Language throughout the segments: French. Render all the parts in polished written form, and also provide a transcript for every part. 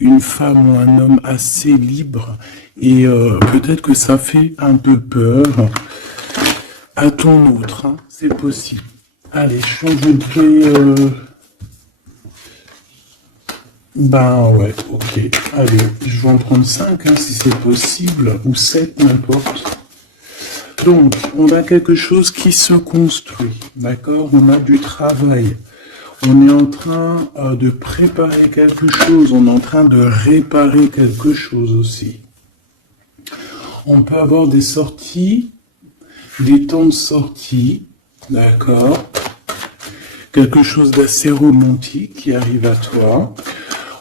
une femme ou un homme assez libre et peut-être que ça fait un peu peur à ton autre, hein, c'est possible. Allez, je voudrais... Ben ouais, ok. Allez, je vais en prendre 5 hein, si c'est possible, ou 7, n'importe. Donc, on a quelque chose qui se construit, d'accord? On a du travail. On est en train de préparer quelque chose, on est en train de réparer quelque chose aussi. On peut avoir des sorties, des temps de sortie, d'accord? Quelque chose d'assez romantique qui arrive à toi.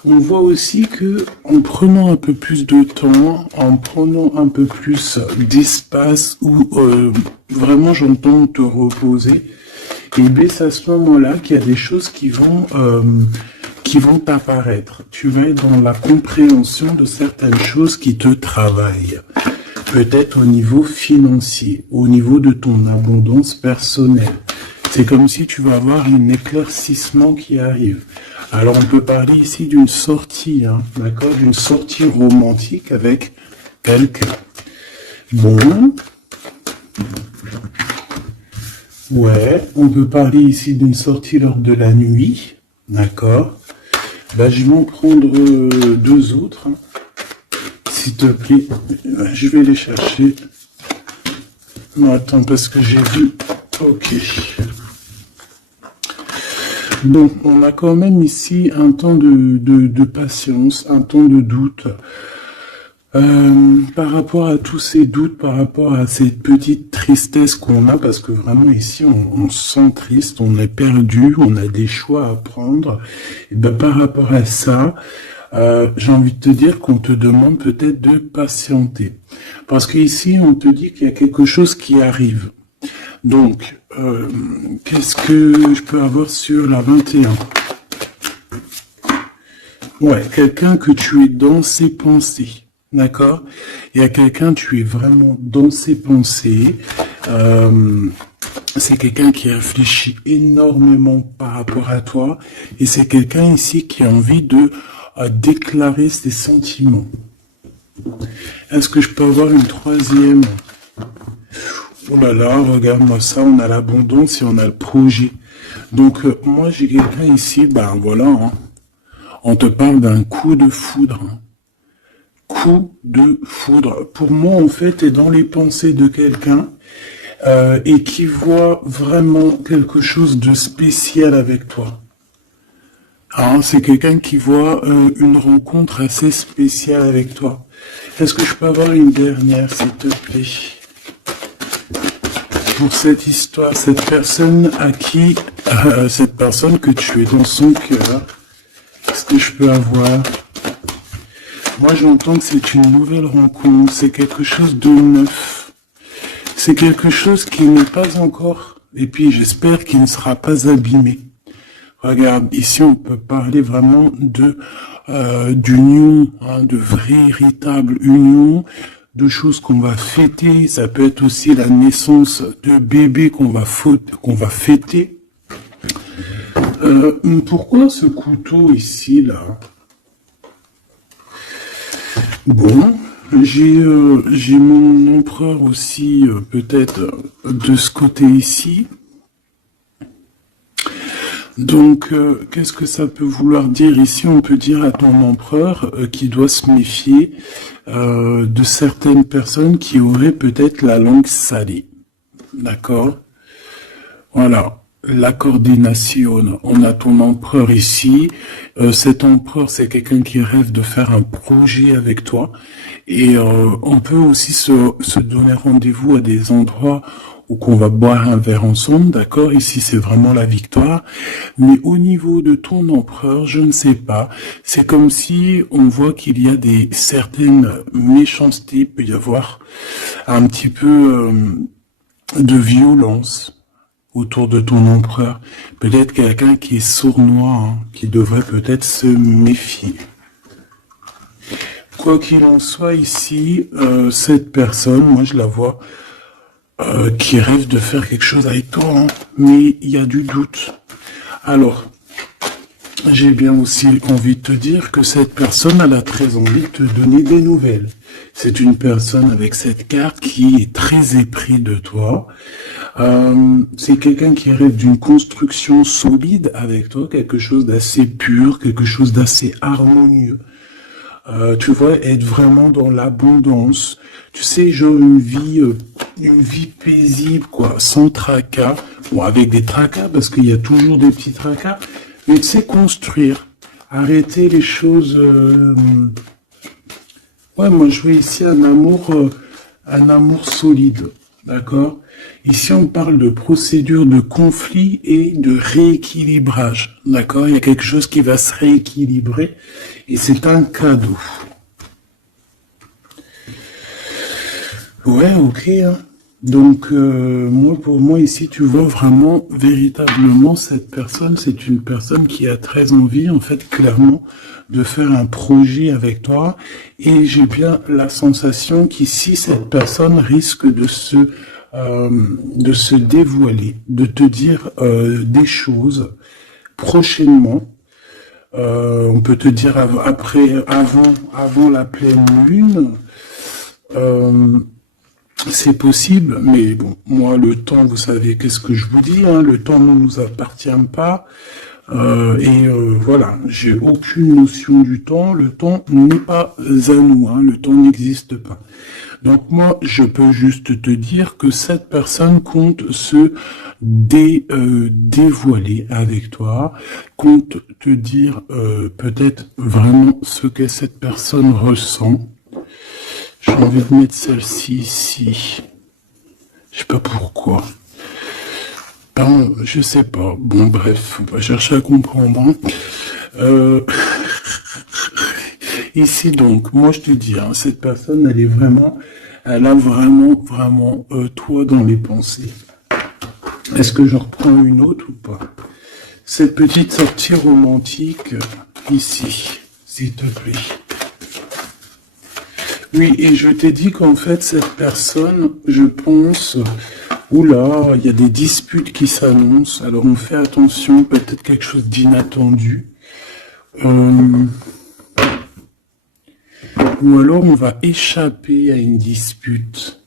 On voit aussi que en prenant un peu plus de temps, en prenant un peu plus d'espace où vraiment j'entends te reposer, et bien c'est à ce moment-là qu'il y a des choses qui vont apparaître. Tu vas être dans la compréhension de certaines choses qui te travaillent. Peut-être au niveau financier, au niveau de ton abondance personnelle. C'est comme si tu vas avoir un éclaircissement qui arrive. Alors on peut parler ici d'une sortie, hein, d'accord, d'une sortie romantique avec quelqu'un. Bon. Ouais, on peut parler ici d'une sortie lors de la nuit, d'accord. Ben, je vais en prendre 2 autres, hein. S'il te plaît. Je vais les chercher. Non, attends, parce que j'ai vu. Ok. Donc, on a quand même ici un temps de patience, un temps de doute. Par rapport à tous ces doutes, par rapport à cette petite tristesse qu'on a, parce que vraiment ici, on se sent triste, on est perdu, on a des choix à prendre. Et ben, par rapport à ça, j'ai envie de te dire qu'on te demande peut-être de patienter. Parce qu'ici, on te dit qu'il y a quelque chose qui arrive. Donc, qu'est-ce que je peux avoir sur la 21? Ouais, quelqu'un que tu es dans ses pensées, d'accord? Il y a quelqu'un, tu es vraiment dans ses pensées. C'est quelqu'un qui réfléchit énormément par rapport à toi. Et c'est quelqu'un ici qui a envie de déclarer ses sentiments. Est-ce que je peux avoir une 3e? Oh là là, regarde-moi ça, on a l'abondance et on a le projet. Donc, moi, j'ai quelqu'un ici, ben voilà, hein, on te parle d'un coup de foudre. Hein. Coup de foudre. Pour moi, en fait, est dans les pensées de quelqu'un et qui voit vraiment quelque chose de spécial avec toi. Hein, c'est quelqu'un qui voit une rencontre assez spéciale avec toi. Est-ce que je peux avoir une dernière, s'il te plaît? Pour cette histoire, cette personne à qui, cette personne que tu es dans son cœur, qu'est-ce que je peux avoir? Moi, j'entends que c'est une nouvelle rencontre, c'est quelque chose de neuf. C'est quelque chose qui n'est pas encore, et puis j'espère qu'il ne sera pas abîmé. Regarde, ici, on peut parler vraiment de d'union, hein, de véritable union, de choses qu'on va fêter. Ça peut être aussi la naissance de bébés qu'on va fêter. Pourquoi ce couteau ici, là? Bon, j'ai mon empereur aussi, peut-être, de ce côté ici. Donc, qu'est-ce que ça peut vouloir dire ici? On peut dire à ton empereur qu'il doit se méfier de certaines personnes qui auraient peut-être la langue salée. D'accord? Voilà. La coordination. On a ton empereur ici. Cet empereur, c'est quelqu'un qui rêve de faire un projet avec toi. Et on peut aussi se donner rendez-vous à des endroits où qu'on va boire un verre ensemble, d'accord? Ici, c'est vraiment la victoire. Mais au niveau de ton empereur, je ne sais pas. C'est comme si on voit qu'il y a certaines méchancetés, il peut y avoir un petit peu de violence autour de ton empereur. Peut-être quelqu'un qui est sournois, hein, qui devrait peut-être se méfier. Quoi qu'il en soit ici, cette personne, moi je la vois qui rêve de faire quelque chose avec toi, hein, mais il y a du doute. Alors, j'ai bien aussi envie de te dire que cette personne, elle a très envie de te donner des nouvelles. C'est une personne avec cette carte qui est très épris de toi. C'est quelqu'un qui rêve d'une construction solide avec toi, quelque chose d'assez pur, quelque chose d'assez harmonieux. Tu vois, être vraiment dans l'abondance. Tu sais, genre une vie paisible, quoi, sans tracas. Bon, avec des tracas, parce qu'il y a toujours des petits tracas. Mais tu sais, construire. Arrêter les choses. Ouais, moi je veux ici un amour solide. D'accord? Ici, on parle de procédure de conflit et de rééquilibrage. D'accord? Il y a quelque chose qui va se rééquilibrer et c'est un cadeau. Ouais, ok. Hein. Donc, moi, pour moi, ici, tu vois vraiment, véritablement, cette personne, c'est une personne qui a très envie, en fait, clairement, de faire un projet avec toi. Et j'ai bien la sensation qu'ici, cette personne risque de se dévoiler, de te dire des choses prochainement. On peut te dire avant la pleine lune. C'est possible, mais bon, moi, le temps, vous savez, qu'est-ce que je vous dis, hein, le temps ne nous appartient pas, voilà, j'ai aucune notion du temps, le temps n'est pas à nous, hein, le temps n'existe pas. Donc moi, je peux juste te dire que cette personne compte se dévoiler avec toi, compte te dire peut-être vraiment ce que cette personne ressent. J'ai envie de mettre celle-ci ici. Je sais pas pourquoi. Pardon, je sais pas. Bon, bref, faut pas chercher à comprendre. Ici, donc, moi, je te dis, hein, cette personne, elle a vraiment, toi dans les pensées. Est-ce que je reprends une autre ou pas? Cette petite sortie romantique, ici, s'il te plaît. Oui, et je t'ai dit qu'en fait, cette personne, je pense, oula, il y a des disputes qui s'annoncent, alors on fait attention, peut-être quelque chose d'inattendu. Ou alors on va échapper à une dispute.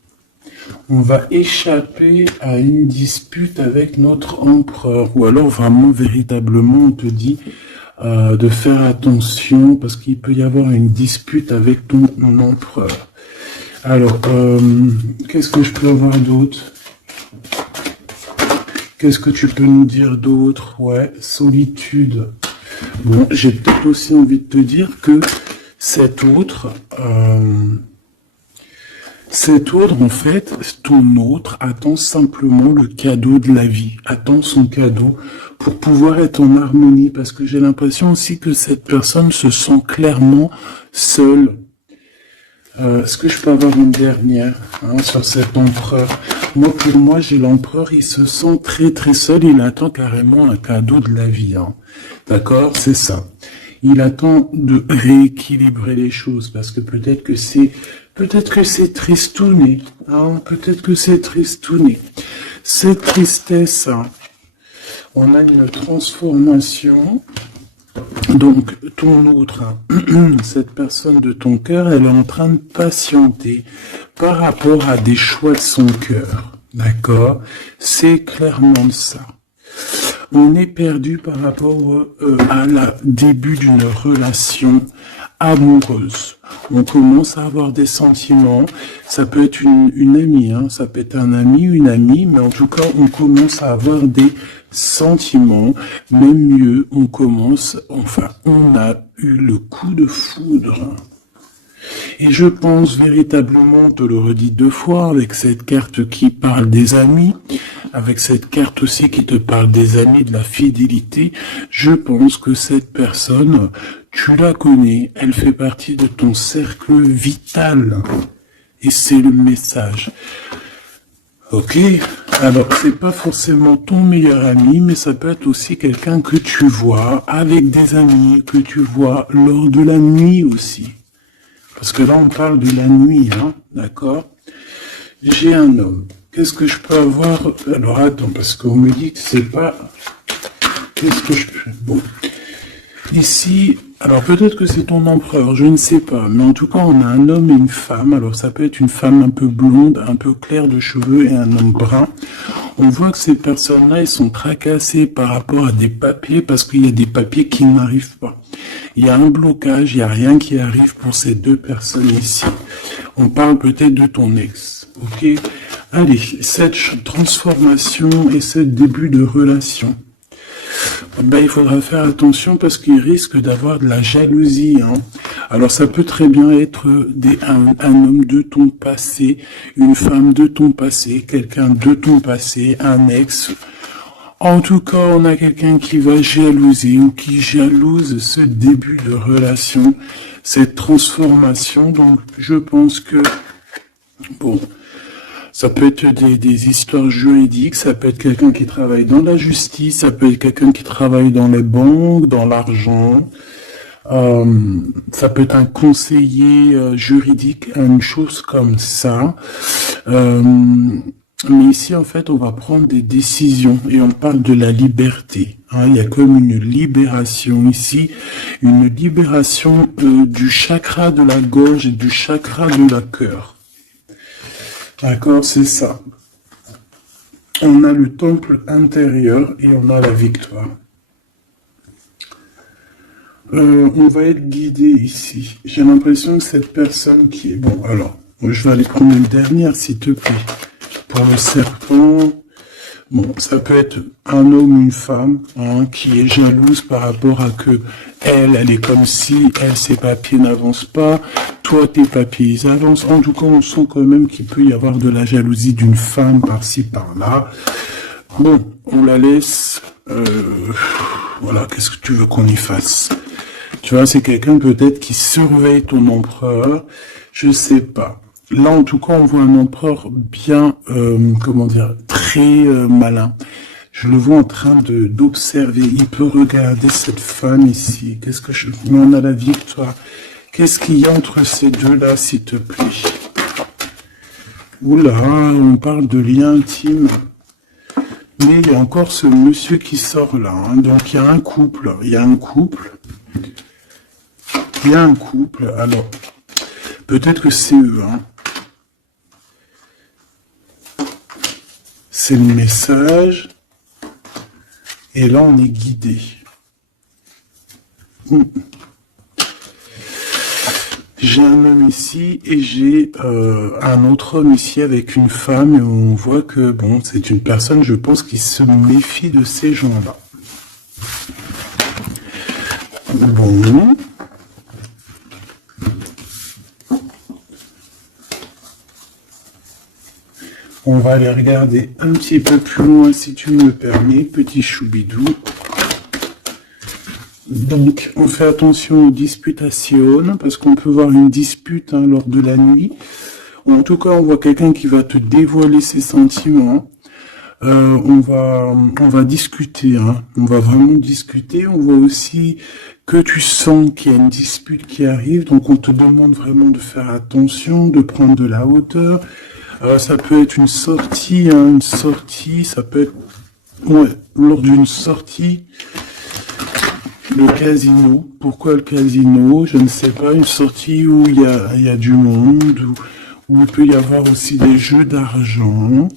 On va échapper à une dispute avec notre empereur. Ou alors vraiment, véritablement, on te dit de faire attention parce qu'il peut y avoir une dispute avec ton empereur. Alors, qu'est-ce que je peux avoir d'autre? Qu'est-ce que tu peux nous dire d'autre? Ouais, solitude. Bon, j'ai peut-être aussi envie de te dire que cet autre, en fait, ton autre attend simplement le cadeau de la vie, attend son cadeau pour pouvoir être en harmonie, parce que j'ai l'impression aussi que cette personne se sent clairement seule. Est-ce que je peux avoir une dernière sur cet empereur? Pour moi, j'ai l'empereur, il se sent très très seul, il attend carrément un cadeau de la vie. Hein. D'accord? C'est ça. Il attend de rééquilibrer les choses, parce que peut-être que c'est tristouné, hein, peut-être que c'est tristouné. Cette tristesse, hein, on a une transformation. Donc, ton autre, hein, cette personne de ton cœur, elle est en train de patienter par rapport à des choix de son cœur. D'accord? C'est clairement ça. On est perdu par rapport à la début d'une relation amoureuse. On commence à avoir des sentiments. Ça peut être une amie, hein, ça peut être un ami, une amie, mais en tout cas, on commence à avoir des sentiments. Même mieux, on a eu le coup de foudre. Et je pense véritablement, te le redis 2 fois, avec cette carte qui parle des amis, avec cette carte aussi qui te parle des amis, de la fidélité, je pense que cette personne, tu la connais, elle fait partie de ton cercle vital. Et c'est le message. Ok, alors c'est pas forcément ton meilleur ami, mais ça peut être aussi quelqu'un que tu vois avec des amis, que tu vois lors de la nuit aussi. Parce que là, on parle de la nuit, hein, d'accord? J'ai un homme. Qu'est-ce que je peux avoir? Alors, attends, parce qu'on me dit que c'est pas... Qu'est-ce que je peux... Bon. Ici, alors peut-être que c'est ton empereur, je ne sais pas, mais en tout cas on a un homme et une femme, alors ça peut être une femme un peu blonde, un peu claire de cheveux et un homme brun. On voit que ces personnes-là, ils sont tracassées par rapport à des papiers parce qu'il y a des papiers qui n'arrivent pas. Il y a un blocage, il n'y a rien qui arrive pour ces deux personnes ici. On parle peut-être de ton ex, ok? Allez, cette transformation et ce début de relation. Ben, il faudra faire attention parce qu'il risque d'avoir de la jalousie. Hein. Alors ça peut très bien être un homme de ton passé, une femme de ton passé, quelqu'un de ton passé, un ex. En tout cas, on a quelqu'un qui va jalouser ou qui jalouse ce début de relation, cette transformation. Donc je pense que, bon, ça peut être des histoires juridiques, ça peut être quelqu'un qui travaille dans la justice, ça peut être quelqu'un qui travaille dans les banques, dans l'argent, ça peut être un conseiller juridique, une chose comme ça. Mais ici, en fait, on va prendre des décisions et on parle de la liberté. Hein, il y a comme une libération ici, une libération du chakra de la gorge et du chakra de la cœur. D'accord, c'est ça. On a le temple intérieur et on a la victoire. On va être guidé ici. J'ai l'impression que cette personne qui est... Bon, alors, je vais aller prendre une dernière, s'il te plaît. Pour le serpent, bon, ça peut être un homme ou une femme hein, qui est jalouse par rapport à que elle est comme si, ses papiers n'avancent pas, toi, tes papiers, ils avancent. En tout cas, on sent quand même qu'il peut y avoir de la jalousie d'une femme par-ci, par-là. Bon, on la laisse. Voilà, qu'est-ce que tu veux qu'on y fasse? Tu vois, c'est quelqu'un peut-être qui surveille ton empereur. Je sais pas. Là, en tout cas, on voit un empereur bien, comment dire, très malin. Je le vois en train d'observer. Il peut regarder cette femme ici. Qu'est-ce que je... Mais on a la victoire. Qu'est-ce qu'il y a entre ces deux-là, s'il te plaît? Oula, on parle de lien intime. Mais il y a encore ce monsieur qui sort là. Hein. Donc, il y a un couple. Il y a un couple. Il y a un couple. Alors, peut-être que c'est eux, hein. C'est le message. Et là, on est guidé. J'ai un homme ici et j'ai un autre homme ici avec une femme. Et on voit que, bon, c'est une personne, je pense, qui se méfie de ces gens-là. Bon. On va aller regarder un petit peu plus loin, si tu me le permets, petit choubidou. Donc, on fait attention aux disputations, parce qu'on peut voir une dispute hein, lors de la nuit. En tout cas, on voit quelqu'un qui va te dévoiler ses sentiments. On va discuter, hein. On va vraiment discuter. On voit aussi que tu sens qu'il y a une dispute qui arrive, donc on te demande vraiment de faire attention, de prendre de la hauteur. Ça peut être une sortie, hein, ça peut être lors d'une sortie, le casino. Pourquoi le casino? Je ne sais pas, une sortie où il y a du monde, où il peut y avoir aussi des jeux d'argent.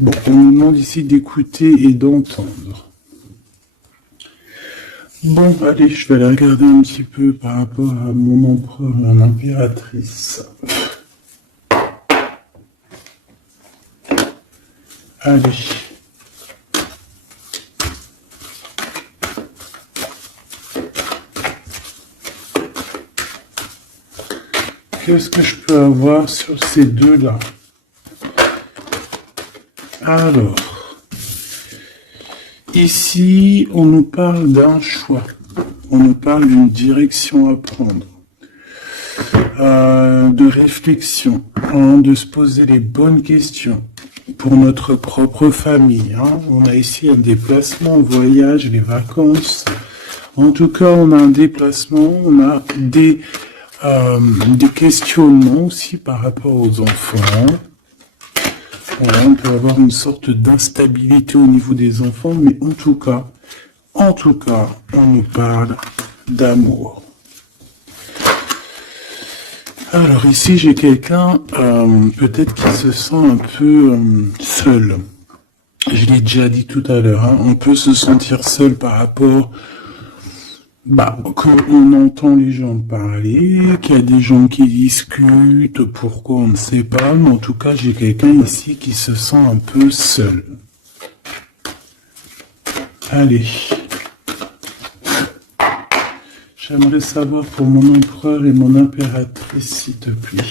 Bon, on nous demande ici d'écouter et d'entendre. Bon, allez, je vais aller regarder un petit peu par rapport à mon empereur et l'impératrice. Allez. Qu'est-ce que je peux avoir sur ces deux-là? Alors... Ici, on nous parle d'un choix, on nous parle d'une direction à prendre, de réflexion, hein, de se poser les bonnes questions pour notre propre famille. Hein. On a ici un déplacement, un voyage, les vacances. En tout cas, on a un déplacement, on a des questionnements aussi par rapport aux enfants. Voilà, on peut avoir une sorte d'instabilité au niveau des enfants, mais en tout cas, on nous parle d'amour. Alors ici, j'ai quelqu'un peut-être qui se sent un peu seul. Je l'ai déjà dit tout à l'heure, hein, on peut se sentir seul par rapport qu'on entend les gens parler, qu'il y a des gens qui discutent, pourquoi on ne sait pas, mais en tout cas, j'ai quelqu'un ici qui se sent un peu seul. Allez. J'aimerais savoir pour mon empereur et mon impératrice, s'il te plaît.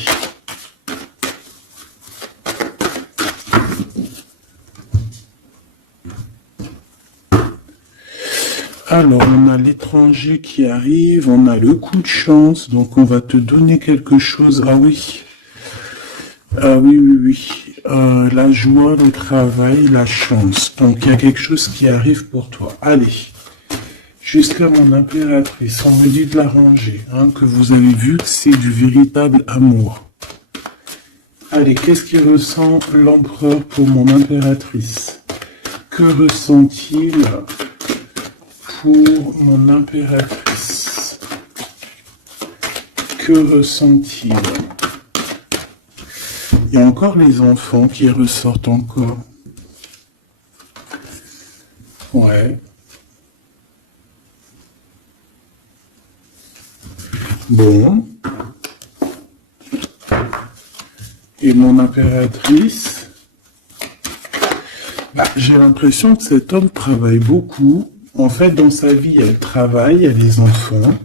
Alors, on a l'étranger qui arrive, on a le coup de chance, donc on va te donner quelque chose. Ah oui. Ah oui, oui, oui. La joie, le travail, la chance. Donc, il y a quelque chose qui arrive pour toi. Allez. Jusqu'à mon impératrice, on me dit de la ranger, hein, que vous avez vu que c'est du véritable amour. Allez, qu'est-ce qu'il ressent l'empereur pour mon impératrice? Que ressent-il pour mon impératrice? Que ressent-il? Il y a encore les enfants qui ressortent encore. Ouais. Bon. Et mon impératrice, j'ai l'impression que cet homme travaille beaucoup. En fait, dans sa vie, il y a le travail, il y a les enfants.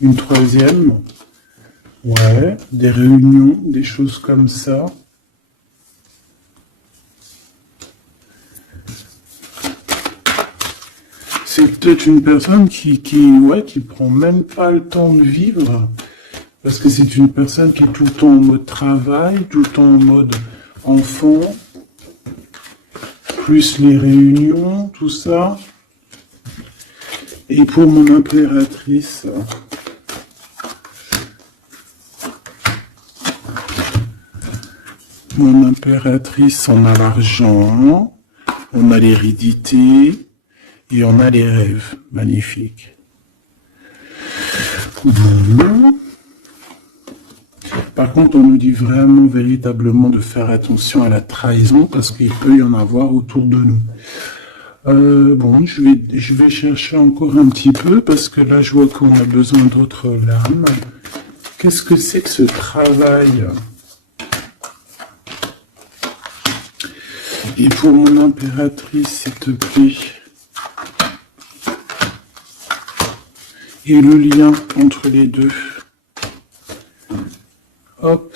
Une troisième, ouais, des réunions, des choses comme ça. C'est peut-être une personne qui prend même pas le temps de vivre. Parce que c'est une personne qui est tout le temps en mode travail, tout le temps en mode enfant, plus les réunions, tout ça. Et pour mon impératrice, on a l'argent, on a l'hérédité et on a les rêves. Magnifique. Bon. Par contre, on nous dit vraiment, véritablement de faire attention à la trahison parce qu'il peut y en avoir autour de nous. Bon, je vais chercher encore un petit peu parce que là, je vois qu'on a besoin d'autres lames. Qu'est-ce que c'est que ce travail? Et pour mon impératrice, s'il te plaît. Et le lien entre les deux. Hop.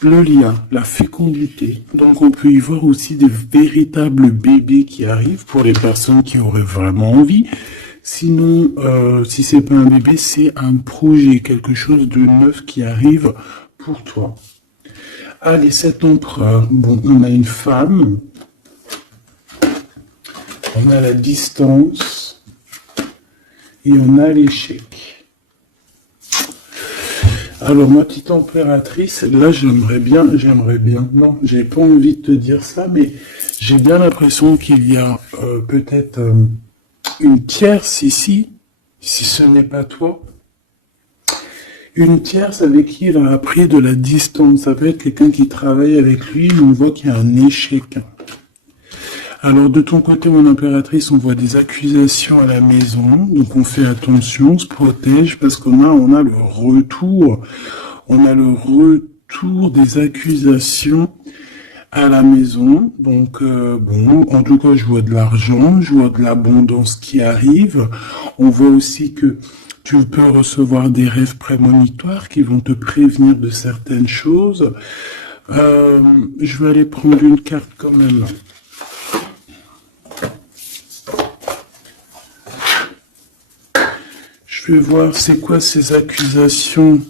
Le lien, la fécondité. Donc on peut y voir aussi des véritables bébés qui arrivent pour les personnes qui auraient vraiment envie. Sinon, si c'est pas un bébé, c'est un projet, quelque chose de neuf qui arrive pour toi. Allez, cet empereur. Bon, on a une femme. On a la distance. Et on a l'échec. Alors, ma petite impératrice, là, j'aimerais bien, non, j'ai pas envie de te dire ça, mais j'ai bien l'impression qu'il y a peut-être une tierce ici, si ce n'est pas toi. Une tierce avec qui il a appris de la distance. Ça peut être quelqu'un qui travaille avec lui, mais on voit qu'il y a un échec. Alors, de ton côté, mon impératrice, on voit des accusations à la maison. Donc, on fait attention, on se protège parce qu'on a le retour. On a le retour des accusations à la maison. Donc, bon, en tout cas, je vois de l'argent, je vois de l'abondance qui arrive. On voit aussi que tu peux recevoir des rêves prémonitoires qui vont te prévenir de certaines choses. Je vais aller prendre une carte quand même. Je vais voir c'est quoi ces accusations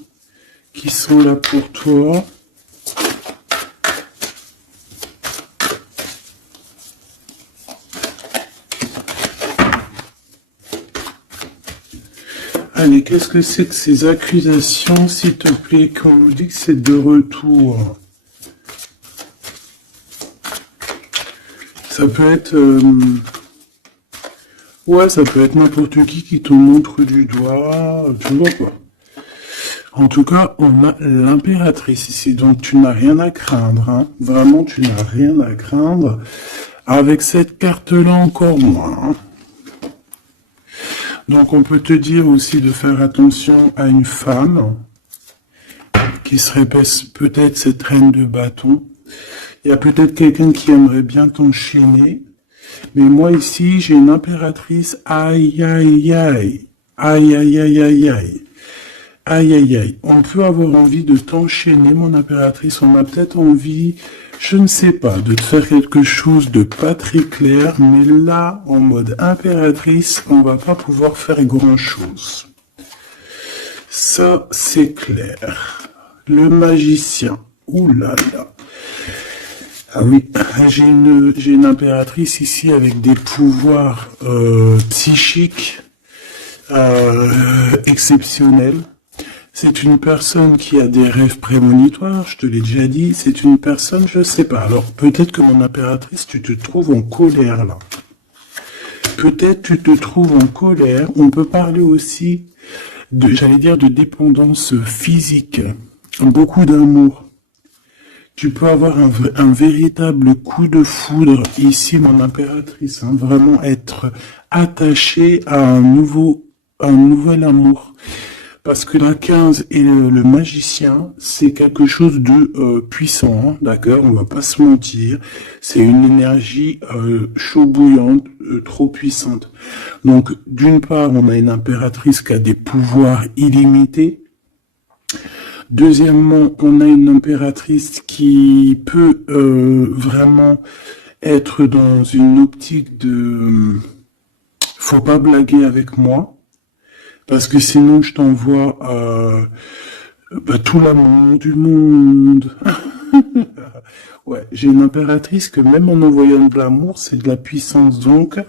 qui sont là pour toi. Allez, qu'est-ce que c'est que ces accusations, s'il te plaît, qu'on nous dit que c'est de retour? Ça peut être... ouais, ça peut être n'importe qui te montre du doigt, tu vois quoi. En tout cas, on a l'impératrice ici, donc tu n'as rien à craindre, hein. Vraiment, tu n'as rien à craindre. Avec cette carte-là, encore moins, hein. Donc, on peut te dire aussi de faire attention à une femme qui serait peut-être cette reine de bâton. Il y a peut-être quelqu'un qui aimerait bien t'enchaîner. Mais moi, ici, j'ai une impératrice. Aïe, aïe, aïe. Aïe, aïe, aïe, aïe, aïe. Aïe, aïe, aïe. On peut avoir envie de t'enchaîner, mon impératrice. On a peut-être envie, je ne sais pas, de te faire quelque chose de pas très clair. Mais là, en mode impératrice, on va pas pouvoir faire grand-chose. Ça, c'est clair. Le magicien. Ouh là là. Ah oui, j'ai une impératrice ici avec des pouvoirs psychiques exceptionnels. C'est une personne qui a des rêves prémonitoires, je te l'ai déjà dit. C'est une personne, je sais pas. Alors peut-être que mon impératrice, tu te trouves en colère là. Peut-être tu te trouves en colère. On peut parler aussi de, j'allais dire, de dépendance physique. Beaucoup d'amour. Tu peux avoir un véritable coup de foudre ici, mon impératrice, hein, vraiment être attaché à un nouvel amour. Parce que la 15 et le magicien, c'est quelque chose de puissant, hein, d'accord? On va pas se mentir. C'est une énergie chaud bouillante, trop puissante. Donc, d'une part, on a une impératrice qui a des pouvoirs illimités. Deuxièmement, on a une impératrice qui peut vraiment être dans une optique de faut pas blaguer avec moi, parce que sinon je t'envoie tout l'amour du monde. Ouais, j'ai une impératrice que même en envoyant de l'amour, c'est de la puissance. Donc,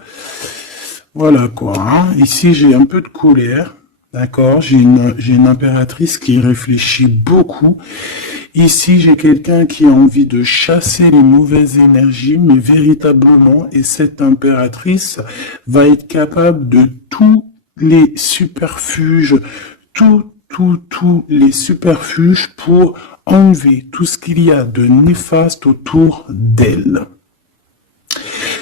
voilà quoi. Hein. Ici, j'ai un peu de colère. D'accord, j'ai une impératrice qui réfléchit beaucoup. Ici, j'ai quelqu'un qui a envie de chasser les mauvaises énergies, mais véritablement, et cette impératrice va être capable de tous les superfuges, tous les superfuges pour enlever tout ce qu'il y a de néfaste autour d'elle.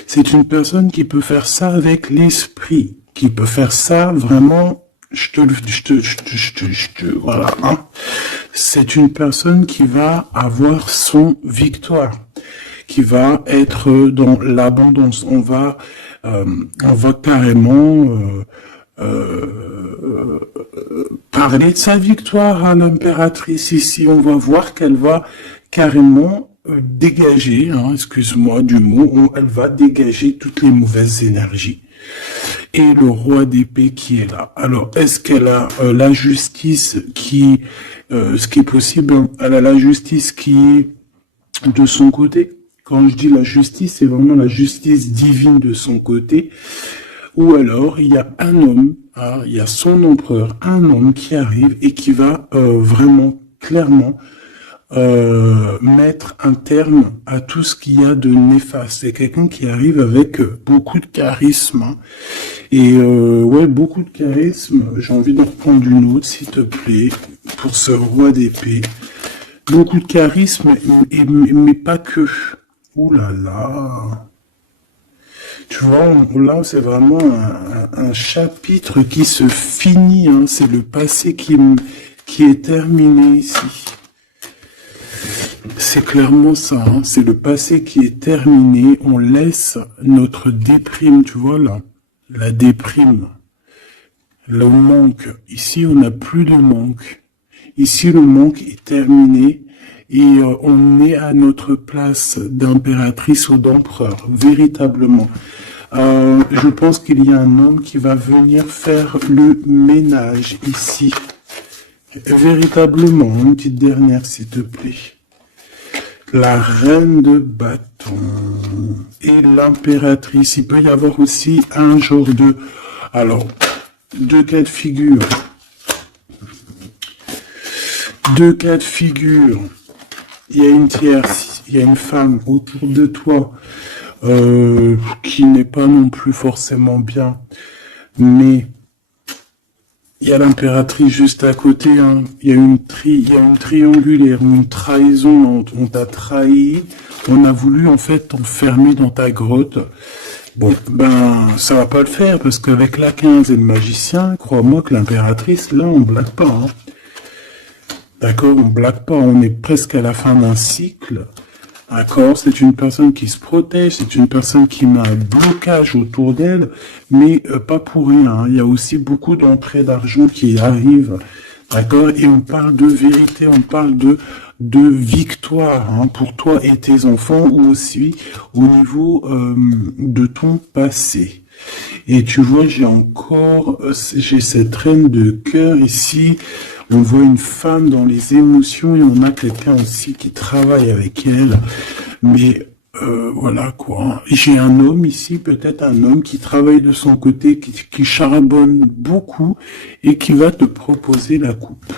C'est une personne qui peut faire ça avec l'esprit, qui peut faire ça vraiment... voilà, hein. C'est une personne qui va avoir son victoire, qui va être dans l'abondance. On va carrément parler de sa victoire à l'impératrice ici. On va voir qu'elle va carrément dégager, hein, excuse-moi du mot, elle va dégager toutes les mauvaises énergies. Et le roi d'épée qui est là. Alors, est-ce qu'elle a la justice qui, ce qui est possible, elle a la justice qui est de son côté. Quand je dis la justice, c'est vraiment la justice divine de son côté. Ou alors, il y a un homme, hein, il y a son empereur, un homme qui arrive et qui va vraiment, clairement, mettre un terme à tout ce qu'il y a de néfaste. C'est quelqu'un qui arrive avec beaucoup de charisme. Hein. Et ouais, beaucoup de charisme. J'ai envie d'en reprendre une autre, s'il te plaît, pour ce roi d'épée. Beaucoup de charisme, mais pas que. Ouh là là. Tu vois, là, c'est vraiment un chapitre qui se finit. Hein. C'est le passé qui est terminé ici. C'est clairement ça, hein. C'est le passé qui est terminé, on laisse notre déprime, tu vois là, la déprime, le manque. Ici, on n'a plus de manque. Ici, le manque est terminé et on est à notre place d'impératrice ou d'empereur, véritablement. Je pense qu'il y a un homme qui va venir faire le ménage ici. Véritablement, une petite dernière, s'il te plaît. La reine de bâton et l'impératrice. Il peut y avoir aussi un genre de... Alors, deux cas de figure. Deux cas de figure. Il y a une tierce, il y a une femme autour de toi qui n'est pas non plus forcément bien, mais il y a l'impératrice juste à côté. Hein. Il y a une triangulaire, une trahison. On t'a trahi. On a voulu en fait t'enfermer dans ta grotte. Bon, ben ça va pas le faire parce qu'avec la 15 et le magicien, crois-moi que l'impératrice, là, on blague pas. Hein. D'accord, on blague pas. On est presque à la fin d'un cycle. D'accord, c'est une personne qui se protège, c'est une personne qui met un blocage autour d'elle, mais pas pour rien. Hein. Il y a aussi beaucoup d'entrées d'argent qui arrivent. D'accord, et on parle de vérité, on parle de victoire hein, pour toi et tes enfants, ou aussi au niveau de ton passé. Et tu vois, j'ai cette reine de cœur ici. On voit une femme dans les émotions et on a quelqu'un aussi qui travaille avec elle. Mais voilà quoi. J'ai un homme ici, peut-être un homme qui travaille de son côté, qui charbonne beaucoup et qui va te proposer la coupe.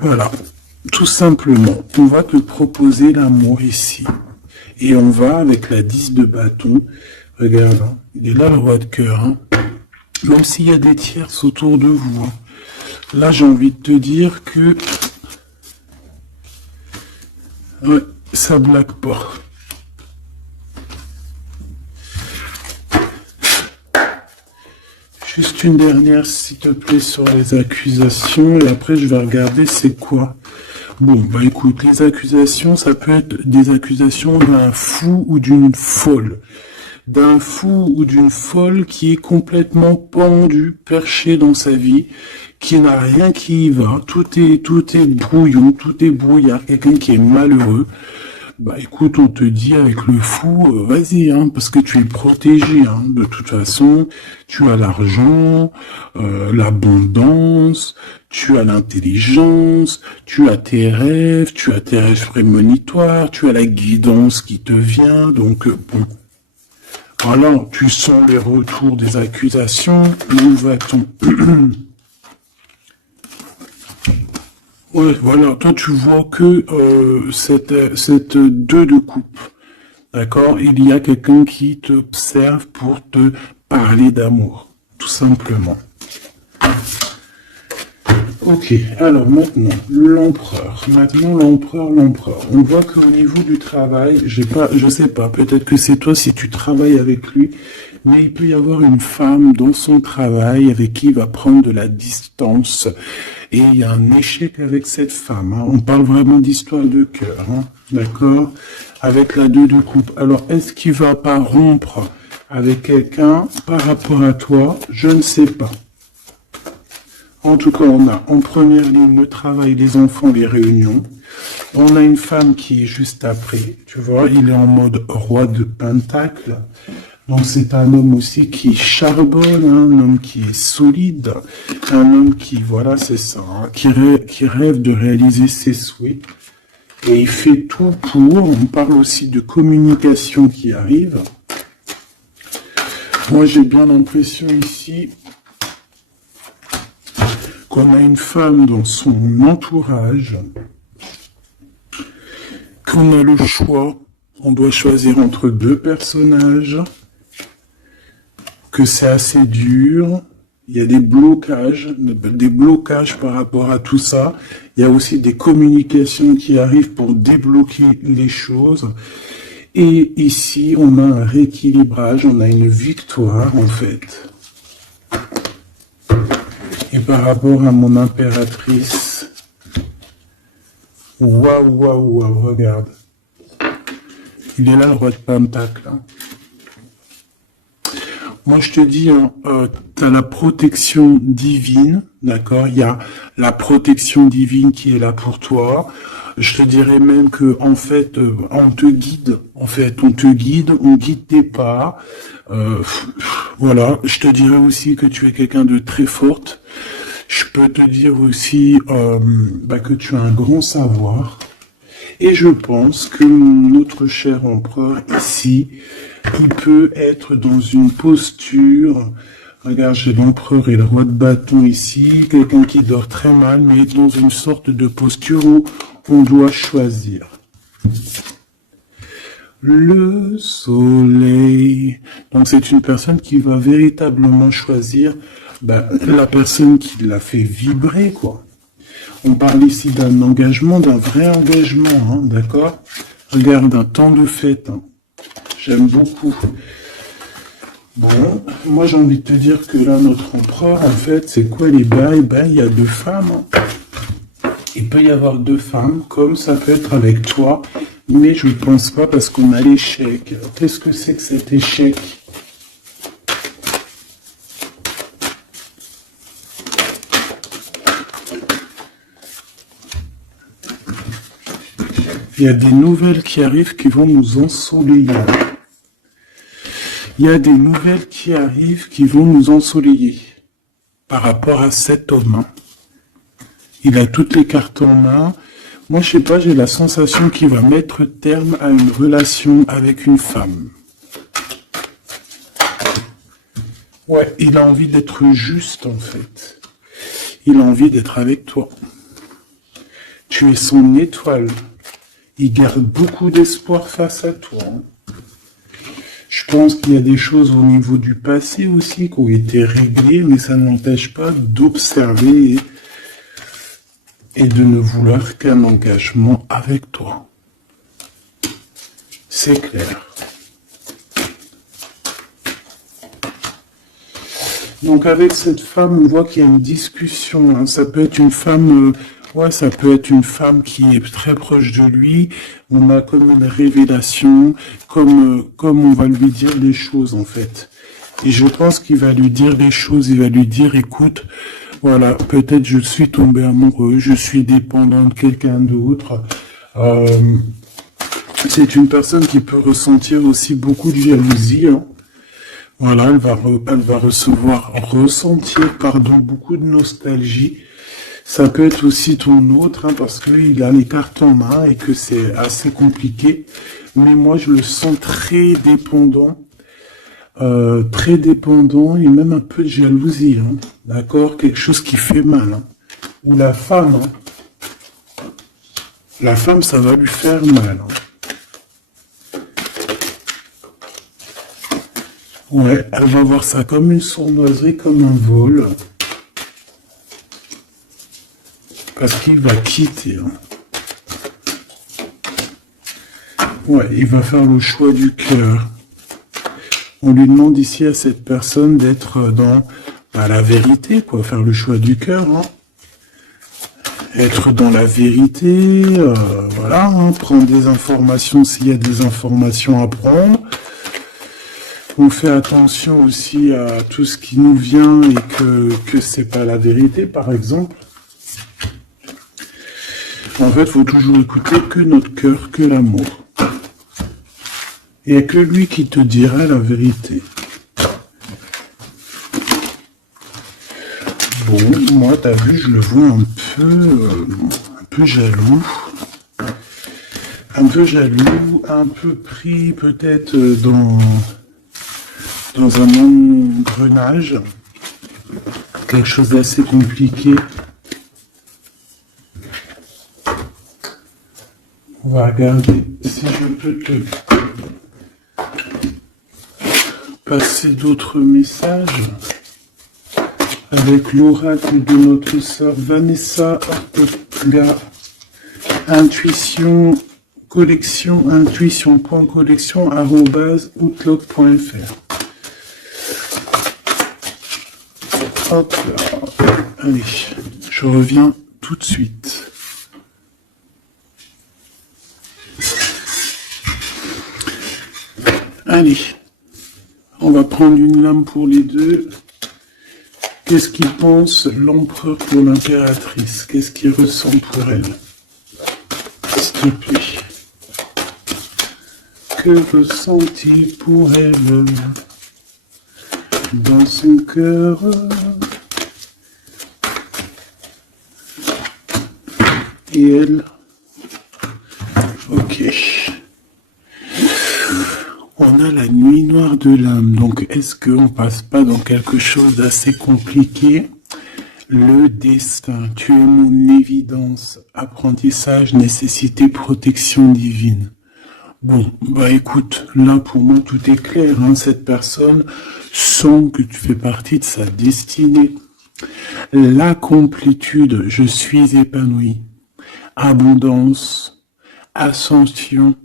Voilà, tout simplement. On va te proposer l'amour ici. Et on va avec la 10 de bâton. Regarde, hein, il est là le roi de cœur. Hein. Même s'il y a des tierces autour de vous. Hein. Là, j'ai envie de te dire que ouais, ça blague pas. Juste une dernière, s'il te plaît, sur les accusations. Et après, je vais regarder c'est quoi. Bon, bah écoute, les accusations, ça peut être des accusations d'un fou ou d'une folle. D'un fou ou d'une folle qui est complètement pendu, perché dans sa vie, qui n'a rien qui y va, tout est brouillon, tout est brouillard, quelqu'un qui est malheureux. Bah écoute, on te dit avec le fou, vas-y, hein, parce que tu es protégé, hein, de toute façon, tu as l'argent, l'abondance, tu as l'intelligence, tu as tes rêves prémonitoires, tu as la guidance qui te vient, donc bon. Voilà, tu sens les retours des accusations, où va-t-on? Ouais, voilà, toi tu vois que cette 2 de coupe, d'accord? Il y a quelqu'un qui t'observe pour te parler d'amour, tout simplement. Ok, alors maintenant, l'empereur. L'empereur. On voit qu'au niveau du travail, je sais pas, peut-être que c'est toi si tu travailles avec lui, mais il peut y avoir une femme dans son travail avec qui il va prendre de la distance. Et il y a un échec avec cette femme. Hein. On parle vraiment d'histoire de cœur, hein. D'accord? Avec la 2 de coupe. Alors, est-ce qu'il va pas rompre avec quelqu'un par rapport à toi? Je ne sais pas. En tout cas, on a en première ligne le travail, les enfants, les réunions. On a une femme qui est juste après. Tu vois, il est en mode roi de pentacle. Donc c'est un homme aussi qui charbonne, hein, un homme qui est solide, un homme qui, voilà, c'est ça, hein, qui rêve de réaliser ses souhaits. Et il fait tout pour. On parle aussi de communication qui arrive. Moi, j'ai bien l'impression ici qu'on a une femme dans son entourage, qu'on a le choix, on doit choisir entre 2 personnages, que c'est assez dur, il y a des blocages par rapport à tout ça, il y a aussi des communications qui arrivent pour débloquer les choses, et ici on a un rééquilibrage, on a une victoire en fait. Et par rapport à mon impératrice, waouh, regarde. Il est là le roi de pentacle. Hein. Moi je te dis, tu as la protection divine, d'accord? Il y a la protection divine qui est là pour toi. Je te dirais même que en fait, on te guide. On guide tes pas. Voilà. Je te dirais aussi que tu es quelqu'un de très forte. Je peux te dire aussi que tu as un grand savoir. Et je pense que notre cher empereur ici, il peut être dans une posture Regarde, j'ai l'empereur et le roi de bâton ici. Quelqu'un qui dort très mal, mais dans une sorte de posture où on doit choisir. Le soleil. Donc c'est une personne qui va véritablement choisir la personne qui l'a fait vibrer, quoi. On parle ici d'un engagement, d'un vrai engagement, hein, d'accord? Regarde, un temps de fête. Hein. J'aime beaucoup. Bon, moi j'ai envie de te dire que là, notre empereur, en fait, c'est quoi les bails? Ben, il y a deux femmes. Hein. Il peut y avoir deux femmes, comme ça peut être avec toi, mais je ne pense pas parce qu'on a l'échec. Qu'est-ce que c'est que cet échec? Il y a des nouvelles qui arrivent qui vont nous ensoleiller. Il y a des nouvelles qui arrivent qui vont nous ensoleiller par rapport à cet homme. Hein. Il a toutes les cartes en main. Moi, je sais pas, j'ai la sensation qu'il va mettre terme à une relation avec une femme. Ouais, il a envie d'être juste, en fait. Il a envie d'être avec toi. Tu es son étoile. Il garde beaucoup d'espoir face à toi. Je pense qu'il y a des choses au niveau du passé aussi qui ont été réglées, mais ça n'empêche pas d'observer et de ne vouloir qu'un engagement avec toi. C'est clair. Donc avec cette femme, on voit qu'il y a une discussion. Hein. Ça peut être une femme... Ouais, ça peut être une femme qui est très proche de lui. On a comme une révélation, comme on va lui dire les choses en fait. Et je pense qu'il va lui dire les choses. Il va lui dire, écoute, voilà, peut-être je suis tombé amoureux, je suis dépendant de quelqu'un d'autre. C'est une personne qui peut ressentir aussi beaucoup de jalousie. Hein. Voilà, elle va ressentir, beaucoup de nostalgie. Ça peut être aussi ton autre, hein, parce qu'il a les cartes en main et que c'est assez compliqué. Mais moi, je le sens très dépendant et même un peu de jalousie. Hein, d'accord? Quelque chose qui fait mal. Hein. Ou la femme. Hein. La femme, ça va lui faire mal. Hein. Ouais, elle va voir ça comme une sournoiserie, comme un vol. Parce qu'il va quitter. Hein. Ouais, il va faire le choix du cœur. On lui demande ici à cette personne d'être dans la vérité, quoi. Faire le choix du cœur. Hein. Être dans la vérité, voilà. Hein, prendre des informations s'il y a des informations à prendre. On fait attention aussi à tout ce qui nous vient et que c'est pas la vérité, par exemple. En fait, il faut toujours écouter que notre cœur, que l'amour. Il n'y a que lui qui te dira la vérité. Bon, moi, t'as vu, je le vois un peu jaloux. Un peu jaloux, un peu pris peut-être dans un engrenage. Quelque chose d'assez compliqué. On va regarder si je peux te passer d'autres messages avec l'oracle de notre sœur Vanessa Ortega. Intuition collection, intuition.collection @outlook.fr. Hop là. Allez, je reviens tout de suite. Allez, on va prendre une lame pour les deux. Qu'est-ce qu'il pense l'empereur pour l'impératrice? Qu'est-ce qu'il ressent pour elle? S'il te plaît. Que ressent-il pour elle dans son cœur? Et elle? Ok. Ouais, on a la nuit noire de l'âme. Donc, est-ce qu'on passe pas dans quelque chose d'assez compliqué? Le destin, tu es mon évidence. Apprentissage, nécessité, protection divine. Bon, bah écoute, là pour moi tout est clair, hein. Cette personne sent que tu fais partie de sa destinée. La complétude, je suis épanoui. Abondance, ascension,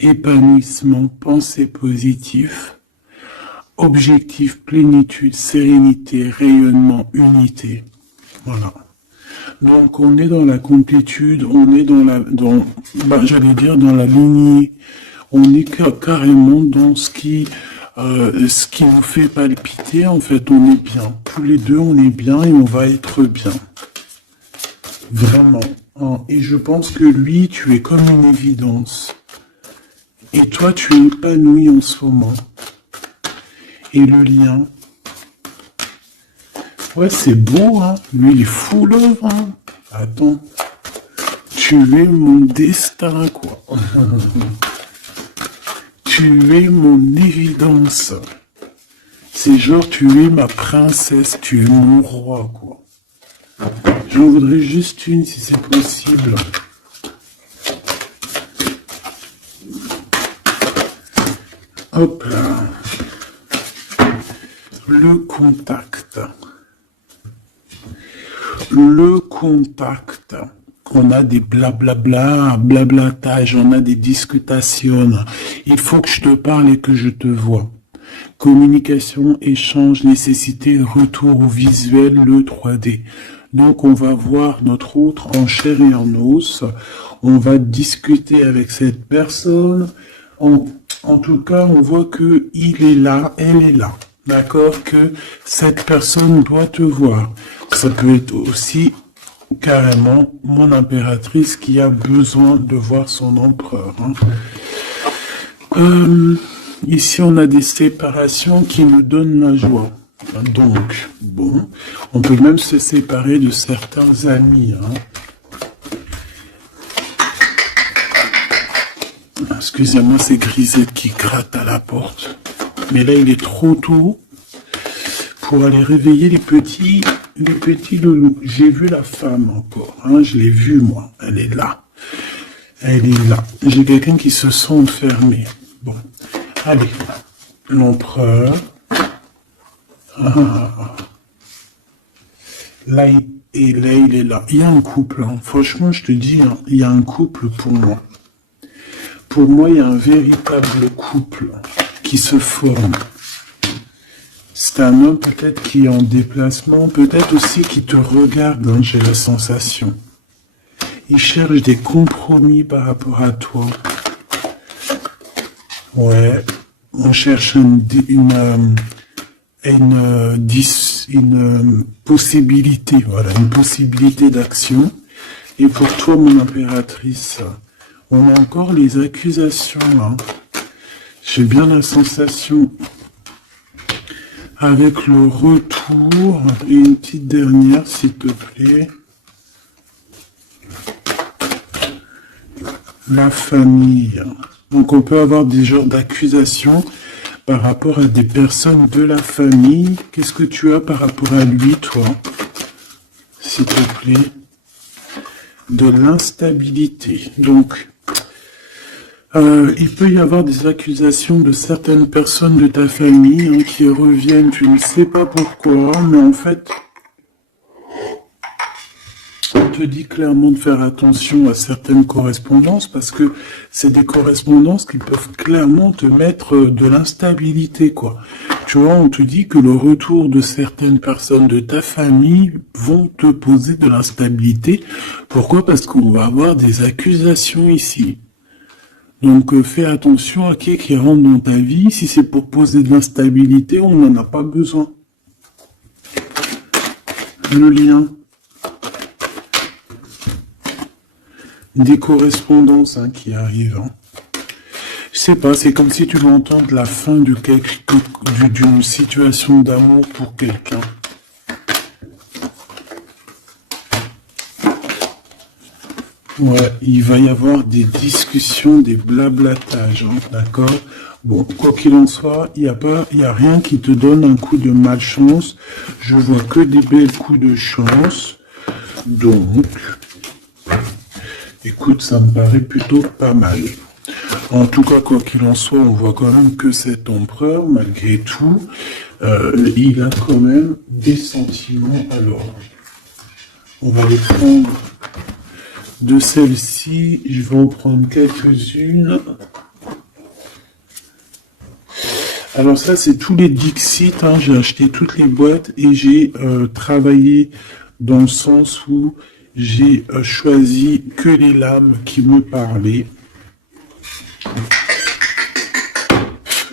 épanouissement, pensée positive, objectif, plénitude, sérénité, rayonnement, unité. Voilà. Donc on est dans la complétude, on est j'allais dire dans la lignée, on est carrément dans ce qui nous fait palpiter. En fait, on est bien. Tous les deux, on est bien et on va être bien. Vraiment. Hein. Et je pense que lui, tu es comme une évidence. Et toi, tu es épanoui en ce moment. Et le lien. Ouais, c'est beau, hein. Lui, il est fou, l'œuvre, hein. Attends. Tu es mon destin, quoi. Tu es mon évidence. C'est genre, tu es ma princesse, tu es mon roi, quoi. J'en voudrais juste une, si c'est possible. Hop là. Le contact. Le contact. On a des blablabla, blablatage, on a des discutations. Il faut que je te parle et que je te vois. Communication, échange, nécessité, retour au visuel, le 3D. Donc on va voir notre autre en chair et en os. On va discuter avec cette personne. En tout cas, on voit que il est là, elle est là. D'accord? Que cette personne doit te voir. Ça peut être aussi carrément mon impératrice qui a besoin de voir son empereur. Hein. Ici, on a des séparations qui nous donnent la joie. Donc, bon, on peut même se séparer de certains amis. Hein. Excusez-moi, c'est Grisette qui gratte à la porte. Mais là, il est trop tôt pour aller réveiller les petits loulous. J'ai vu la femme encore. Hein, je l'ai vue, moi. Elle est là. Elle est là. J'ai quelqu'un qui se sent enfermé. Bon. Allez. L'empereur. Là, il est là. Il y a un couple. Hein. Franchement, je te dis, hein, il y a un couple pour moi. Pour moi, il y a un véritable couple qui se forme. C'est un homme peut-être qui est en déplacement, peut-être aussi qui te regarde, hein, j'ai la sensation. Il cherche des compromis par rapport à toi. Ouais, on cherche une possibilité, voilà, une possibilité d'action. Et pour toi, mon impératrice, on a encore les accusations, hein. J'ai bien la sensation, avec le retour, et une petite dernière, s'il te plaît. La famille. Donc on peut avoir des genres d'accusations par rapport à des personnes de la famille. Qu'est-ce que tu as par rapport à lui, toi? S'il te plaît. De l'instabilité. Donc, il peut y avoir des accusations de certaines personnes de ta famille, hein, qui reviennent, tu ne sais pas pourquoi, mais en fait, on te dit clairement de faire attention à certaines correspondances, parce que c'est des correspondances qui peuvent clairement te mettre de l'instabilité, quoi. Tu vois, on te dit que le retour de certaines personnes de ta famille vont te poser de l'instabilité. Pourquoi? Parce qu'on va avoir des accusations ici. Donc fais attention à qui rentre dans ta vie. Si c'est pour poser de l'instabilité, on n'en a pas besoin. Le lien. Des correspondances, hein, qui arrivent. Hein. Je sais pas, c'est comme si tu veux entendre la fin d'une situation d'amour pour quelqu'un. Ouais, il va y avoir des discussions, des blablatages, hein, d'accord? Bon, quoi qu'il en soit, il y a rien qui te donne un coup de malchance. Je vois que des belles coups de chance. Donc, écoute, ça me paraît plutôt pas mal. En tout cas, quoi qu'il en soit, on voit quand même que cet empereur, malgré tout, il a quand même des sentiments. Alors, on va les prendre. De celles-ci, je vais en prendre quelques-unes. Alors ça, c'est tous les Dixit, hein. J'ai acheté toutes les boîtes et j'ai travaillé dans le sens où j'ai choisi que les lames qui me parlaient.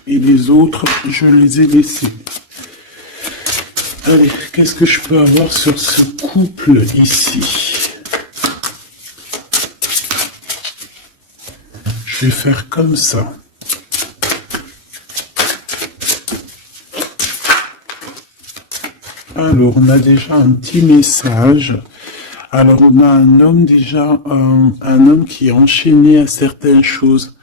Et les autres, je les ai laissés. Allez, qu'est-ce que je peux avoir sur ce couple ici? Je vais faire comme ça. Alors, on a déjà un petit message. Alors, on a un homme déjà, un homme qui est enchaîné à certaines choses.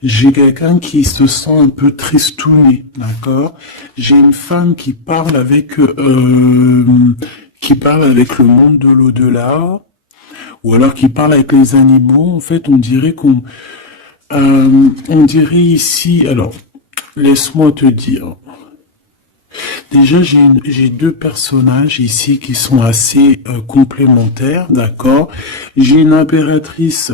J'ai quelqu'un qui se sent un peu tristouné, d'accord? J'ai une femme qui parle avec le monde de l'au-delà, ou alors qui parle avec les animaux. En fait, on dirait ici, alors, laisse-moi te dire. Déjà, j'ai deux personnages ici qui sont assez complémentaires, d'accord? J'ai une impératrice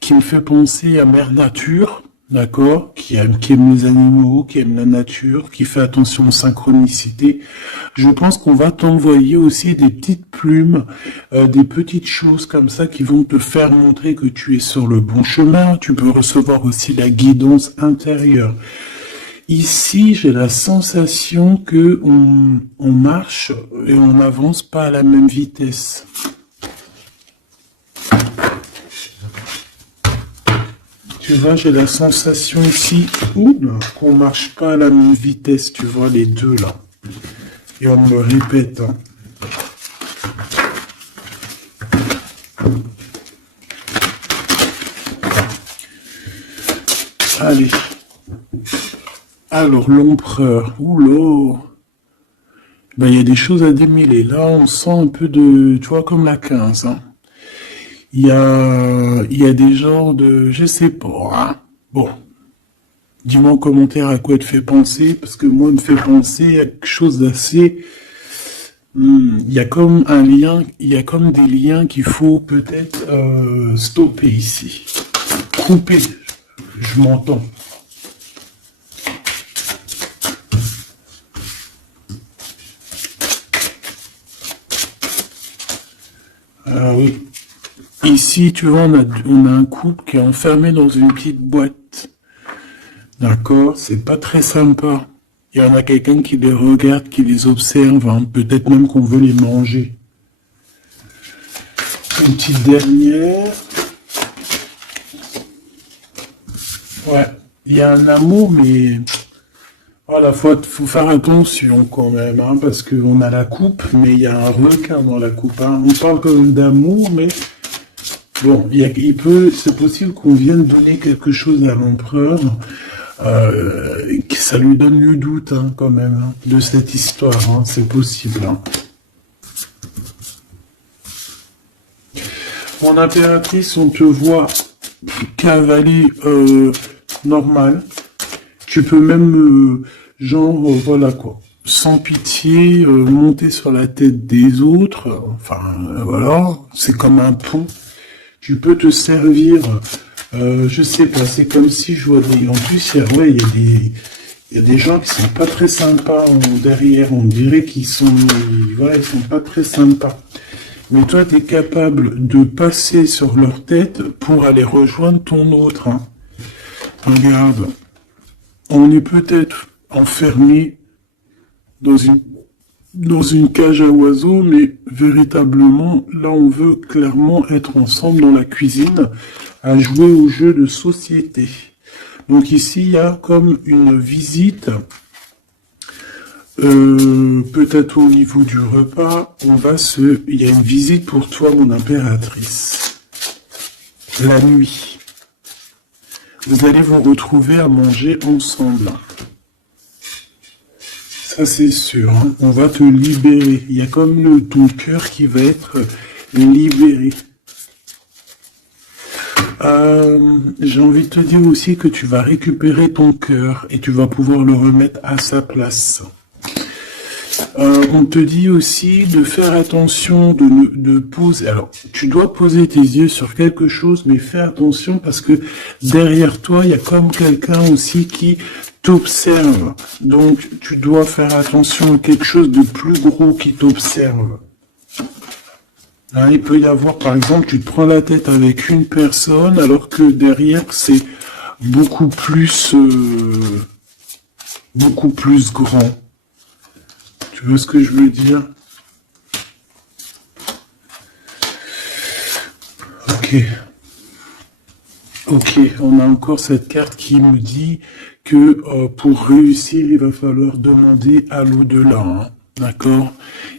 qui me fait penser à Mère Nature, d'accord? Qui aime les animaux, qui aime la nature, qui fait attention aux synchronicités. Je pense qu'on va t'envoyer aussi des petites plumes, des petites choses comme ça qui vont te faire montrer que tu es sur le bon chemin. Tu peux recevoir aussi la guidance intérieure. Ici, j'ai la sensation que on marche et on n'avance pas à la même vitesse. Tu vois, j'ai la sensation ici qu'on marche pas à la même vitesse, tu vois, les deux là. Et on me le répète. Hein. Allez. Alors, l'empereur, oula, ben, il y a des choses à démêler. Là, on sent un peu de, tu vois, comme la 15. Hein. Il y a des genres de, je sais pas. Hein. Bon, dis-moi en commentaire à quoi elle te fait penser, parce que moi, elle me fait penser à quelque chose d'assez... il y a comme un lien, il y a comme des liens qu'il faut peut-être stopper ici. Couper, je m'entends. Ah oui. Ici, tu vois, on a un couple qui est enfermé dans une petite boîte. D'accord? C'est pas très sympa. Il y en a quelqu'un qui les regarde, qui les observe, hein. Peut-être même qu'on veut les manger. Une petite dernière. Ouais. Il y a un amour, mais... Voilà, faut faire attention quand même, hein, parce qu'on a la coupe, mais il y a un requin dans la coupe. Hein. On parle quand même d'amour, mais bon, c'est possible qu'on vienne donner quelque chose à l'empereur, que ça lui donne le doute hein, quand même hein, de cette histoire. Hein, c'est possible. Hein. Mon impératrice, on te voit cavaler normal. Tu peux même, voilà quoi, sans pitié, monter sur la tête des autres. Enfin, voilà, c'est comme un pont. Tu peux te servir, je sais pas, c'est comme si je vois des... En plus, il y a des gens qui sont pas très sympas derrière. On dirait qu'ils sont... Voilà, ils sont pas très sympas. Mais toi, tu es capable de passer sur leur tête pour aller rejoindre ton autre. Hein. Regarde. On est peut-être enfermé dans une cage à oiseaux, mais véritablement, là, on veut clairement être ensemble dans la cuisine à jouer au jeu de société. Donc ici, il y a comme une visite, peut-être au niveau du repas, il y a une visite pour toi, mon impératrice. la nuit. Vous allez vous retrouver à manger ensemble. Ça, c'est sûr. Hein. On va te libérer. Il y a comme ton cœur qui va être libéré. J'ai envie de te dire aussi que tu vas récupérer ton cœur et tu vas pouvoir le remettre à sa place. On te dit aussi de faire attention, de poser. Alors, tu dois poser tes yeux sur quelque chose, mais fais attention parce que derrière toi, il y a comme quelqu'un aussi qui t'observe. Donc, tu dois faire attention à quelque chose de plus gros qui t'observe. Hein, il peut y avoir, par exemple, tu te prends la tête avec une personne, alors que derrière, c'est beaucoup plus grand. Tu vois ce que je veux dire? Ok, on a encore cette carte qui me dit que pour réussir, il va falloir demander à l'au-delà. Hein, d'accord?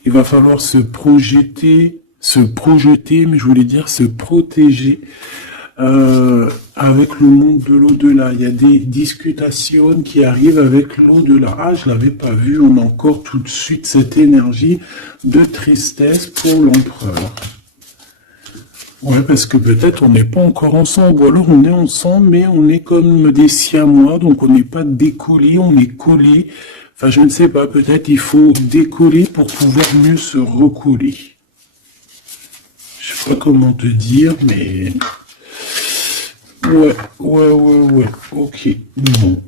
Il va falloir se projeter, mais je voulais dire se protéger avec le monde de l'au-delà. Il y a des discutations qui arrivent avec l'au-delà. Ah, je l'avais pas vu, on a encore tout de suite cette énergie de tristesse pour l'empereur. Ouais, parce que peut-être on n'est pas encore ensemble, ou alors on est ensemble, mais on est comme des siamois, donc on n'est pas décollé, on est collé. Enfin, je ne sais pas, peut-être il faut décoller pour pouvoir mieux se recoller. Je sais pas comment te dire, mais... Ouais, ok, bon.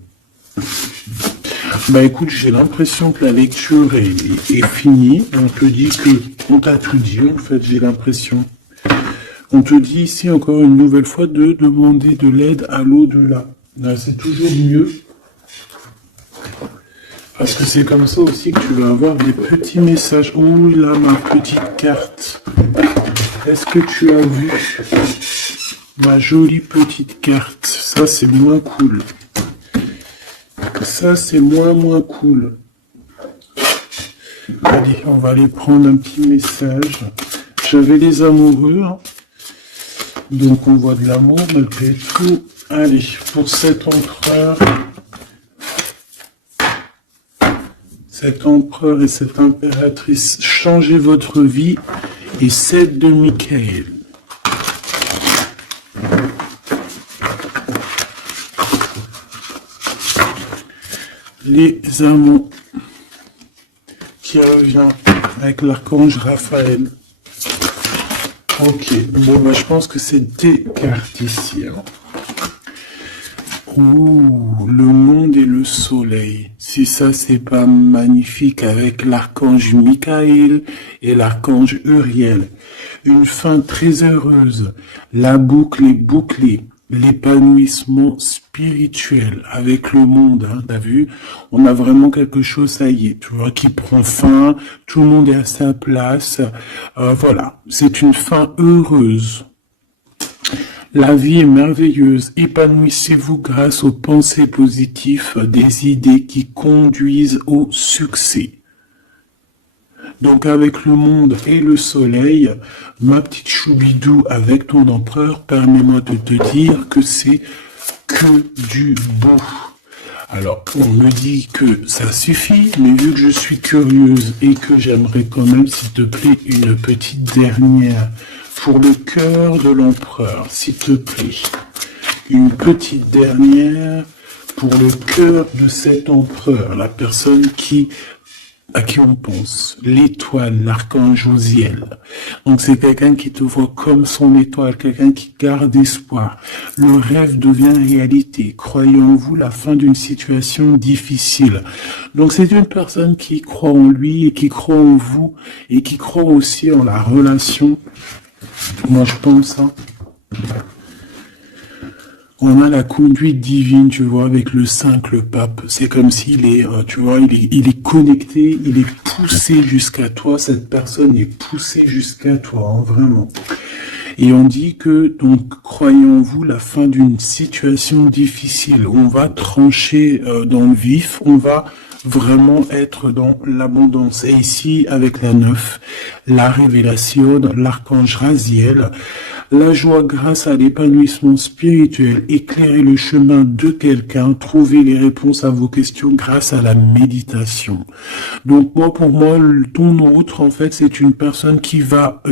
Bah écoute, j'ai l'impression que la lecture est finie, on te dit que... On t'a tout dit, en fait, j'ai l'impression... On te dit ici encore une nouvelle fois de demander de l'aide à l'au-delà. C'est toujours mieux. Parce que c'est comme ça aussi que tu vas avoir des petits messages. Oh là, ma petite carte. Est-ce que tu as vu ma jolie petite carte? Ça, c'est moins cool. Ça, c'est moins cool. Allez, on va aller prendre un petit message. J'avais les amoureux, hein. Donc on voit de l'amour malgré tout. Allez, pour cet empereur et cette impératrice, changez votre vie et celle de Michael. Les amants qui revient avec l'archange Raphaël. Ok, bon bah je pense que c'est des cartes ici. Hein. Ouh, le monde et le soleil. Si ça c'est pas magnifique avec l'archange Michael et l'archange Uriel. Une fin très heureuse. La boucle est bouclée. L'épanouissement spirituel avec le monde, hein, t'as vu? On a vraiment quelque chose, ça y est, tu vois, qui prend fin, tout le monde est à sa place, voilà, c'est une fin heureuse. La vie est merveilleuse, épanouissez-vous grâce aux pensées positives, des idées qui conduisent au succès. Donc avec le monde et le soleil, ma petite choubidou avec ton empereur, permets-moi de te dire que c'est que du beau. Alors, on me dit que ça suffit, mais vu que je suis curieuse et que j'aimerais quand même, s'il te plaît, une petite dernière pour le cœur de l'empereur, s'il te plaît. Une petite dernière pour le cœur de cet empereur, la personne à qui on pense, l'étoile, l'archange Josiel. Donc c'est quelqu'un qui te voit comme son étoile, quelqu'un qui garde espoir. Le rêve devient réalité. Croyez en vous la fin d'une situation difficile. Donc c'est une personne qui croit en lui et qui croit en vous et qui croit aussi en la relation. Moi je pense, hein. On a la conduite divine, tu vois, avec le 5, le pape. C'est comme s'il est, tu vois, il est connecté, il est poussé jusqu'à toi. Cette personne est poussée jusqu'à toi, hein, vraiment. Et on dit que, donc, croyez en vous la fin d'une situation difficile. On va trancher dans le vif, on va vraiment être dans l'abondance. Et ici, avec la 9, la révélation, l'archange Raziel, la joie grâce à l'épanouissement spirituel, éclairer le chemin de quelqu'un, trouver les réponses à vos questions grâce à la méditation. Donc moi, pour moi, ton autre, en fait, c'est une personne qui va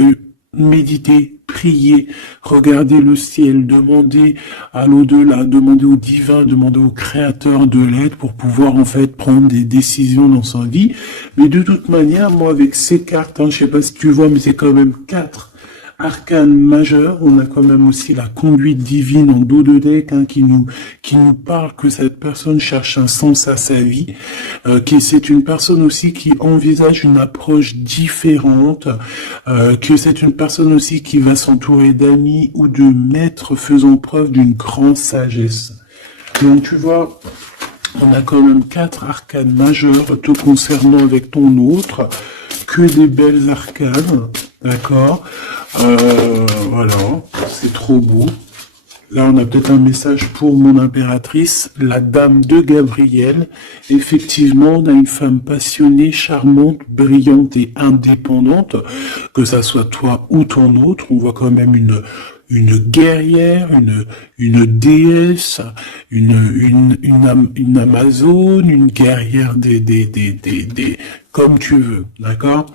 méditer, prier, regarder le ciel, demander à l'au-delà, demander au divin, demander au créateur de l'aide pour pouvoir en fait prendre des décisions dans sa vie. Mais de toute manière, moi avec ces cartes, je sais pas si tu vois, mais c'est quand même 4 arcanes majeures. On a quand même aussi la conduite divine en dos de deck qui nous parle que cette personne cherche un sens à sa vie, que c'est une personne aussi qui envisage une approche différente, que c'est une personne aussi qui va s'entourer d'amis ou de maîtres faisant preuve d'une grande sagesse. Donc tu vois, on a quand même 4 arcanes majeures te concernant avec ton autre, que des belles arcanes, d'accord. Voilà, c'est trop beau. Là, on a peut-être un message pour mon impératrice, la dame de Gabriel. Effectivement, on a une femme passionnée, charmante, brillante et indépendante, que ça soit toi ou ton autre. On voit quand même une guerrière, une déesse, une amazone, une guerrière comme tu veux, d'accord?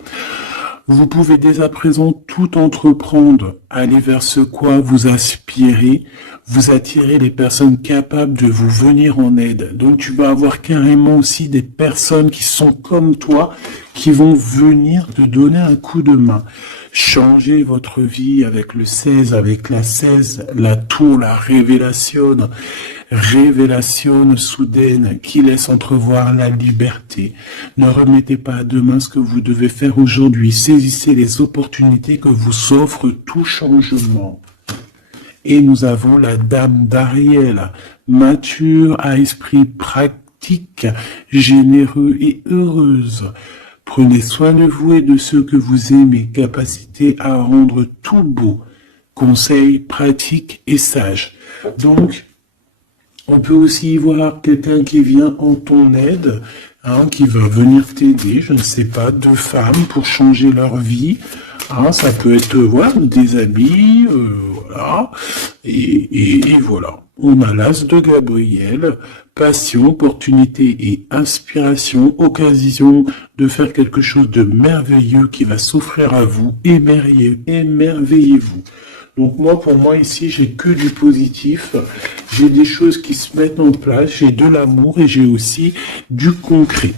Vous pouvez dès à présent tout entreprendre, aller vers ce quoi vous aspirez, vous attirez les personnes capables de vous venir en aide. Donc tu vas avoir carrément aussi des personnes qui sont comme toi, qui vont venir te donner un coup de main. Changez votre vie avec le 16, avec la 16, la tour, la révélation soudaine qui laisse entrevoir la liberté. Ne remettez pas à demain ce que vous devez faire aujourd'hui. Saisissez les opportunités que vous offre tout changement. Et nous avons la dame d'Ariel, mature à esprit pratique, généreux et heureuse. Prenez soin de vous et de ceux que vous aimez, capacité à rendre tout beau, conseils pratiques et sages. Donc, on peut aussi y voir quelqu'un qui vient en ton aide, qui va venir t'aider, je ne sais pas, 2 femmes pour changer leur vie. Ça peut être voilà, des amis, voilà. Et voilà. On a l'as de Gabriel, passion, opportunité et inspiration, occasion de faire quelque chose de merveilleux qui va s'offrir à vous. Émerveillez-vous. Donc moi, pour moi, ici, j'ai que du positif. J'ai des choses qui se mettent en place, j'ai de l'amour et j'ai aussi du concret.